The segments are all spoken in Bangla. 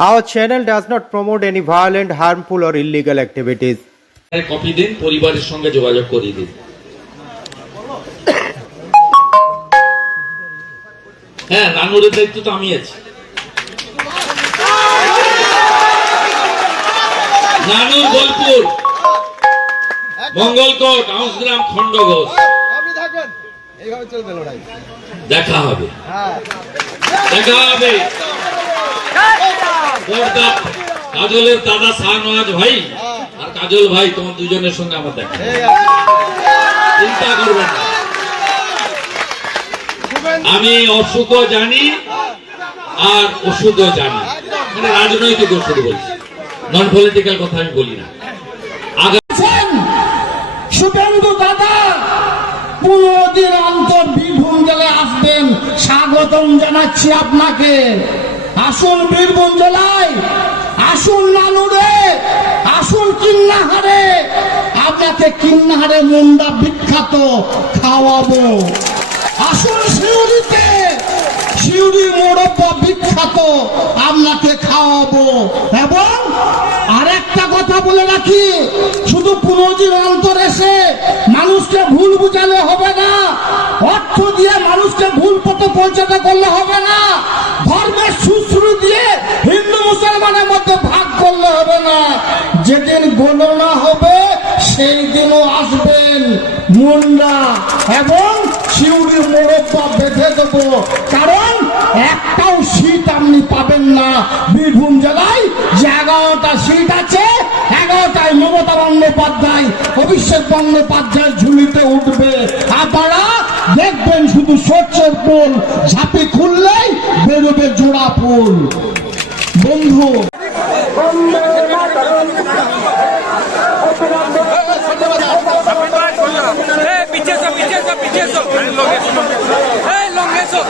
Our channel does not promote any violent, harmful, or illegal activities. Copy দিন পরিবারের সঙ্গে যোগাযোগ করিয়ে দিন। হ্যাঁ নানুরের দায়িত্ব তো আমি আছি। নানুর বোলপুর মঙ্গলকোট আউসগ্রাম খন্ডঘোষ আপনি থাকবেন এইভাবে চলবে লড়াই। দেখা হবে। হ্যাঁ। দেখা হবে। কাজলের দাদা শাহনওয়াজ ভাই আর কাজল ভাই তোমার দুজনের সঙ্গে আমার দেখা। চিন্তা করবেন আমি অসুখও জানি আর ওষুধও জানি। মানে রাজনৈতিক ওষুধ বলছি। নন পলিটিক্যাল কথা আমি বলি না। শুভেন্দু দাদা। পনেরো দিন অন্তর বীরভূম জেলায় আসবেন। স্বাগতম জানাচ্ছি আপনাকে। আসুন বীরভূম জেলায়, আসুন নানুরে আসুন কিন্নাহারে আপনাকে কিন্নাহারে মুন্ডা বিখ্যাত খাওয়াবো। আসুন শিউরিতে শিউরি মোড়ব্বা বিখ্যাত আপনাকে খাওয়াবো। এবং আরেকটা কথা বলে রাখি, শুধু পুনজির অন্তর এসে মানুষকে ভুল বুঝালে হবে না। অর্থ দিয়ে মানুষকে ভুল পথে পৌঁছাতে করলে হবে না। গণনা হবে, সেই দিনও আসবেন মুন্ডা এবং শিউরি মোড়ব্বা বেঁধে দেবো। কারণ একটাও সিট আপনি পাবেন না। বীরভূম জেলায় যে এগারোটা সিট আছে, এগারোটায় মমতা বন্দ্যোপাধ্যায়, অভিষেক বন্দ্যোপাধ্যায় ঝুলিতে উঠবে। আপনারা দেখবেন শুধু সর্ষের ফুল, ঝাঁপি খুললেই বেরোবে জোড়া ফুল। বন্ধু eso! ¡Enloquezo! ¡Enloquezo!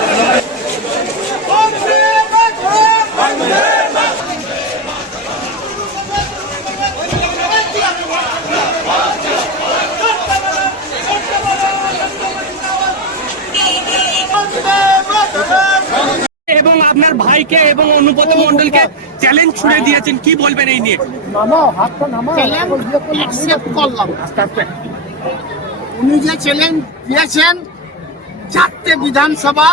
এবং আপনার ভাইকে এবং অনুপত মন্ডলকে চ্যালেঞ্জ ছুড়ে দিয়েছেন কি বলবেন এই নিয়ে উনি যে চ্যালেঞ্জ দিয়েছেন চারটে বিধানসভা,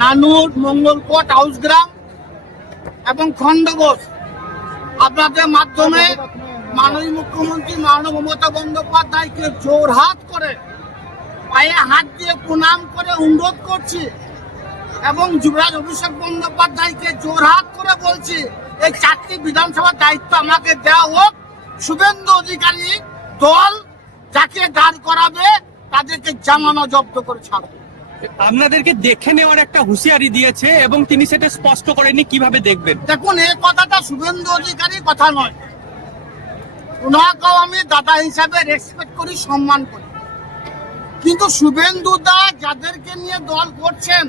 নানুর, মঙ্গলকোট, হাউসগ্রাম এবং খণ্ডঘোষ। আপনাদের মাধ্যমে মাননীয় মুখ্যমন্ত্রী মাননীয় মমতা বন্দ্যোপাধ্যায়কে জোরহাত করে পায়ে হাত দিয়ে প্রণাম করে অনুরোধ করছি এবং যুবরাজ অভিষেক বন্দ্যোপাধ্যায়কে জোরহাত করে বলছি, এই চারটি বিধানসভার দায়িত্ব আমাকে দেওয়া হোক। শুভেন্দু অধিকারী দল তাদেরকে জামানো জব্দ করে ছাড়বে আপনাদেরকে দেখে নেওয়ার একটা হুঁশিয়ারি দিয়েছে এবং তিনি সেটা স্পষ্ট করেনি কীভাবে দেখবেন? দেখুন এই কথাটা শুভেন্দু অধিকারী কথা নয়। ওনাকেও আমি দাদা হিসাবে রেসপেক্ট করি সম্মান করি। কিন্তু শুভেন্দু দা যাদেরকে নিয়ে দল করছেন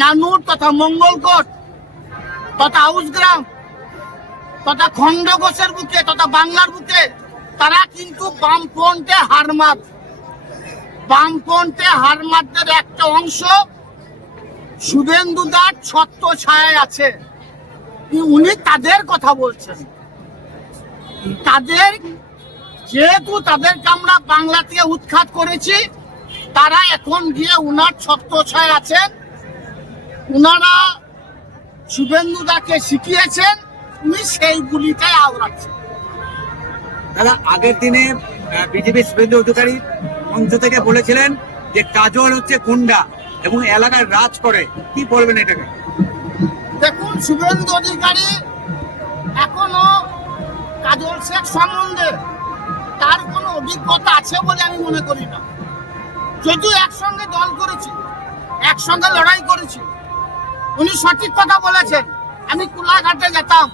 নানুর তথা মঙ্গলকোট তথা হাউসগ্রাম তথা খণ্ডঘোষের বুকে তথা বাংলার বুকে তারা কিন্তু বামফ্রন্টে হারমাত বামফ্রন্টে হারমাতদের একটা অংশ। শুভেন্দু দার ছত্র ছায় আছে। উনি তাদের কথা বলছেন? তাদের, যেহেতু তাদেরকে আমরা বাংলা থেকে উৎখাত করেছি, তারা এখন গিয়ে উনার ছত্র ছায় আছেন। উনারা শুভেন্দু দাকে শিখিয়েছেন, উনি সেই গুলিটাই আওড়াচ্ছেন। দাদা, আগের দিনে বিজেপি শুভেন্দু অধিকারী মঞ্চ থেকে বলেছিলেন যে কাজল হচ্ছে গুন্ডা এবং এলাকায় রাজ করে। কি বলবেন এটাকে? দেখুন, শুভেন্দু অধিকারী এখনও কাজল শেখ সম্বন্ধে তার কোনো অভিজ্ঞতা আছে বলে আমি মনে করি না। যদিও একসঙ্গে দল করেছি, একসঙ্গে লড়াই করেছি, উনি সঠিক কথা বলেছেন, আমি কুলাঘাটে যেতাম,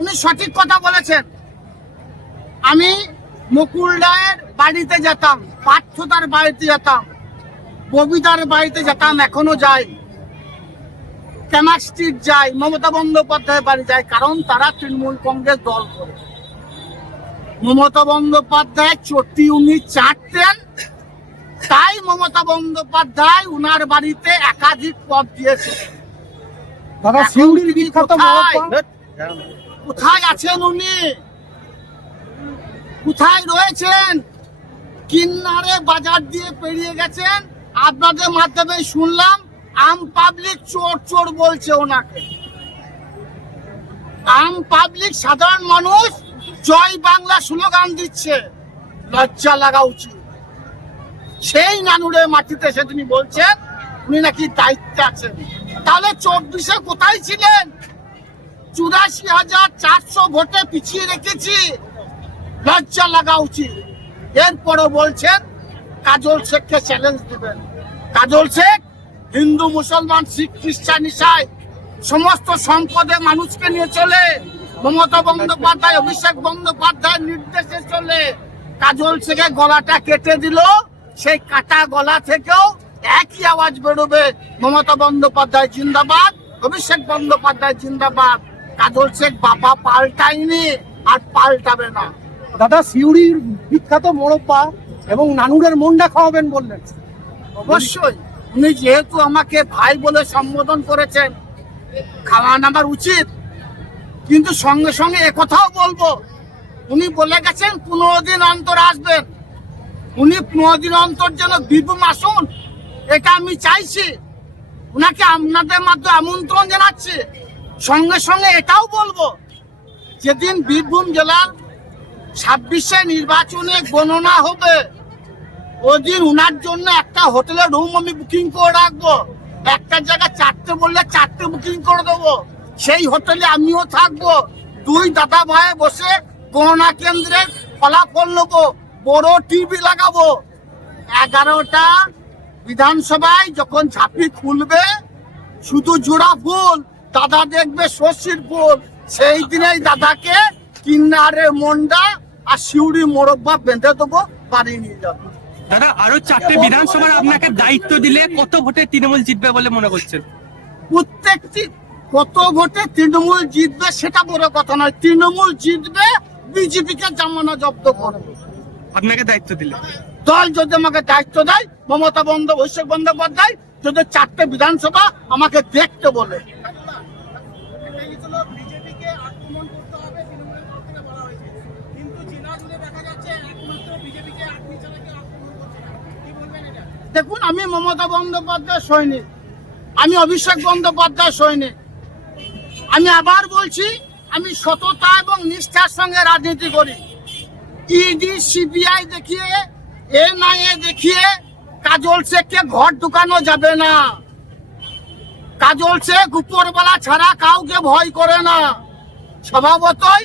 উনি সঠিক কথা বলেছেন। আমি মুকুল রায়ের বাড়িতে যেতাম পার্থতার বাড়িতে যেতাম ববিতার বাড়িতে যেতাম এখনও যাই। স্ট্রিট যায় মমতা বন্দ্যোপাধ্যায় বাড়ি যায় কারণ তারা তৃণমূল কংগ্রেস দল করে। মমতা বন্দ্যোপাধ্যায় চটি উনি চাটতেন তাই মমতা বন্দ্যোপাধ্যায় উনার বাড়িতে একাধিক পদ দিয়েছে দাদা সিউড়ির তিনি বিখ্যাত কোথায় আছেন উনি? কোথায় রয়েছেন? কিন্নারে বাজার দিয়ে পেরিয়ে গেছেন? আপনাদের মাধ্যমে শুনলাম, আম পাবলিক চোর চোর বলছে ওনাকে। আম পাবলিক সাধারণ মানুষ জয় বাংলা স্লোগান দিচ্ছে। লজ্জা লাগা উচিত। সেই নানুরে মাটিতে এসে তিনি বলছেন, উনি নাকি দায়িত্বে আছেন। তাহলে চব্বিশে কোথায় ছিলেন? চুরাশি হাজার চারশো ভোটে পিছিয়ে রেখেছি। লজ্জা লাগা উচিত। এরপরও বলছেন, কাজল শেখকে চ্যালেঞ্জ দেবেন। কাজল শেখ, হিন্দু, মুসলমান, শিখ, খ্রিস্টান, ইসাই, সমস্ত সম্পদে মানুষকে নিয়ে চলে। মমতা বন্দ্যোপাধ্যায়, অভিষেক বন্দ্যোপাধ্যায়ের নির্দেশে চলে। কাজল শেখের গলাটা কেটে দিল। সেই কাটা গলা থেকেও একই আওয়াজ বেরোবে। মমতা বন্দ্যোপাধ্যায় জিন্দাবাদ, অভিষেক বন্দ্যোপাধ্যায় জিন্দাবাদ। কাজল শেখ বাবা পাল্টায়নি, আর পাল্টাবে না। দাদা সিউড়ির বিখ্যাত মোরব্বা এবং নানুরের মন্ডা খাওয়াবেন বললেন। অবশ্যই। উনি যেহেতু আমাকে ভাই বলে সম্বোধন করেছেন, খাওয়া নামার উচিত, কিন্তু সঙ্গে সঙ্গে একথাও বলব, উনি বলে গেছেন পনেরো দিন অন্তর আসবেন। উনি পনেরো দিন অন্তর যেন বীরভূম আসুন, এটা আমি চাইছি। ওনাকে আপনাদের মাধ্যমে আমন্ত্রণ জানাচ্ছি। সঙ্গে সঙ্গে এটাও বলব, যেদিন বীরভূম জেলার ছাব্বিশে নির্বাচনে গণনা হবে। ওদিন উনার জন্য একটা হোটেলের রুম আমি বুকিং করে রাখব। একটা জায়গায় চারটে বললে চারটে বুকিং করে দেবো। সেই হোটেলে আমিও থাকব। দুই দাদা ভাই বসে গণনা কেন্দ্রের ফলাফল নেব। বড় টিভি লাগাবো। এগারোটা বিধানসভায় যখন ঝাঁপি খুলবে, শুধু জোড়া ফুল, দাদা দেখবে শশীর ফুল। সেই দিনেই দাদাকে কিন্নারে মন্ডা আর শিউড়ি মোরব্বা বেঁধে দেবো বাড়ি নিয়ে যাব। দাদা আরও চারটে বিধানসভার আপনাকে দায়িত্ব দিলে কত ভোটে তৃণমূল জিতবে বলে মনে করছেন? প্রত্যেকটি কত ভোটে তৃণমূল জিতবে সেটা বড় কথা নয়। তৃণমূল জিতবে বিজেপিকে জামানা জব্দ করবে। আপনাকে দায়িত্ব দিলে? দল যদি আমাকে দায়িত্ব দেয় মমতা অভিষেক বন্দ্যোপাধ্যায় যদি চারটে বিধানসভা আমাকে দেখতে বলে দেখুন, আমি মমতা বন্দ্যোপাধ্যায় সৈনিক। আমি অভিষেক বন্দ্যোপাধ্যায় সৈনিক। আমি আবার বলছি, আমি সততা এবং নিষ্ঠার সঙ্গে রাজনীতি করি। ইডি, সিবিআই দেখিয়ে, এনআইএ দেখিয়ে কাজল শেখকে ঘর ঢুকানো যাবে না। কাজল শেখ উপরবেলা ছাড়া কাউকে ভয় করে না। স্বভাবতই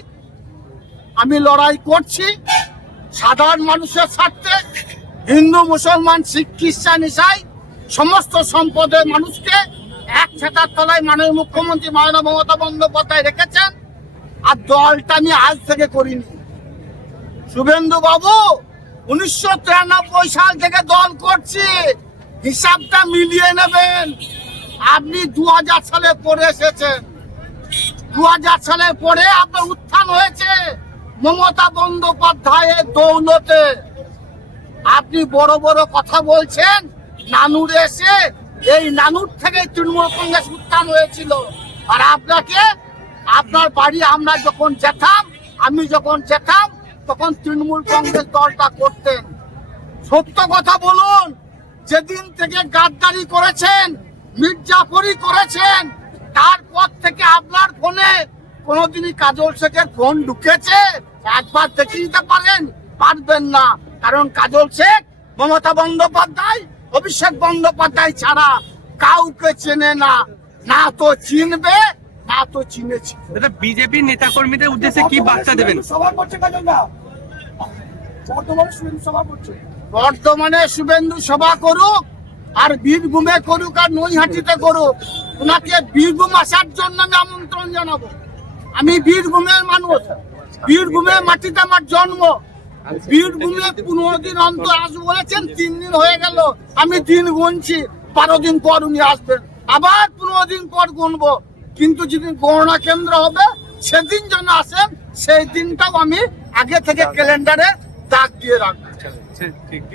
আমি লড়াই করছি, সাধারণ মানুষের স্বার্থে হিন্দু, মুসলমান, শিখ, খ্রিস্টান, ইসাই, সমস্ত সম্পদের মানুষকে এক ছাতার তলায় মাননীয় মুখ্যমন্ত্রী মাননীয় মমতা বন্দ্যোপাধ্যায় রেখেছেন। আর দলটা আমি আজ থেকে করিনি। শুভেন্দু বাবু উনিশশো তিরানব্বই সাল থেকে দল করছি। হিসাবটা মিলিয়ে নেবেন। আপনি দু হাজার সালে পড়ে এসেছেন। দু হাজার সালে পরে আপনার উত্থান হয়েছে। মমতা বন্দ্যোপাধ্যায়ের দৌলতে। আপনি বড় বড় কথা বলছেন, নানুর এসে এই নানুর থেকে তৃণমূল কংগ্রেস উত্থান হয়েছিল। আর আপনাকে, আপনার বাড়ি আমরা যখন যেতাম, আমি যখন যেতাম, তখন তৃণমূল কংগ্রেস দলটা করতেন। সত্য কথা বলুন, যেদিন থেকে গাদ্দারি করেছেন মির্জাফরি করেছেন, তারপর থেকে আপনার ফোনে কোনোদিনই কাজল শেখের ফোন ঢুকেছে, একবার দেখে নিতে পারেন, পারবেন না। কারণ কাজল শেখ মমতা বন্দ্যোপাধ্যায় অভিষেক বন্দ্যোপাধ্যায় ছাড়া কাউকে চেনে না। না তো চিনবে না তো চিনেছে। দাদা বিজেপি নেতা কর্মীদের উদ্দেশ্যে কি বার্তা দেবেন? সভা করছে কাজল দা। বর্তমানে শুভেন্দু সভা করছে। বর্তমানে শুভেন্দু সভা করুক আর বীরভূমে করুক আর নৈহাটিতে করুক ওনাকে বীরভূম আসার জন্য আমি আমন্ত্রণ জানাব। আমি বীরভূমের মানুষ বীরভূমের মাটিতে আমার জন্ম। বীরভূমে পনেরো দিন অন্তর আসব বলেছেন তিন দিন হয়ে গেল। আমি দিন গুনছি বারো দিন পর উনি আসবেন। আবার পনেরো দিন পর গুনবো। কিন্তু যেদিন গণনা কেন্দ্র হবে সেদিন যেন আসেন সেই দিনটাও আমি আগে থেকে ক্যালেন্ডারে দাগ দিয়ে রাখব। ঠিক ঠিক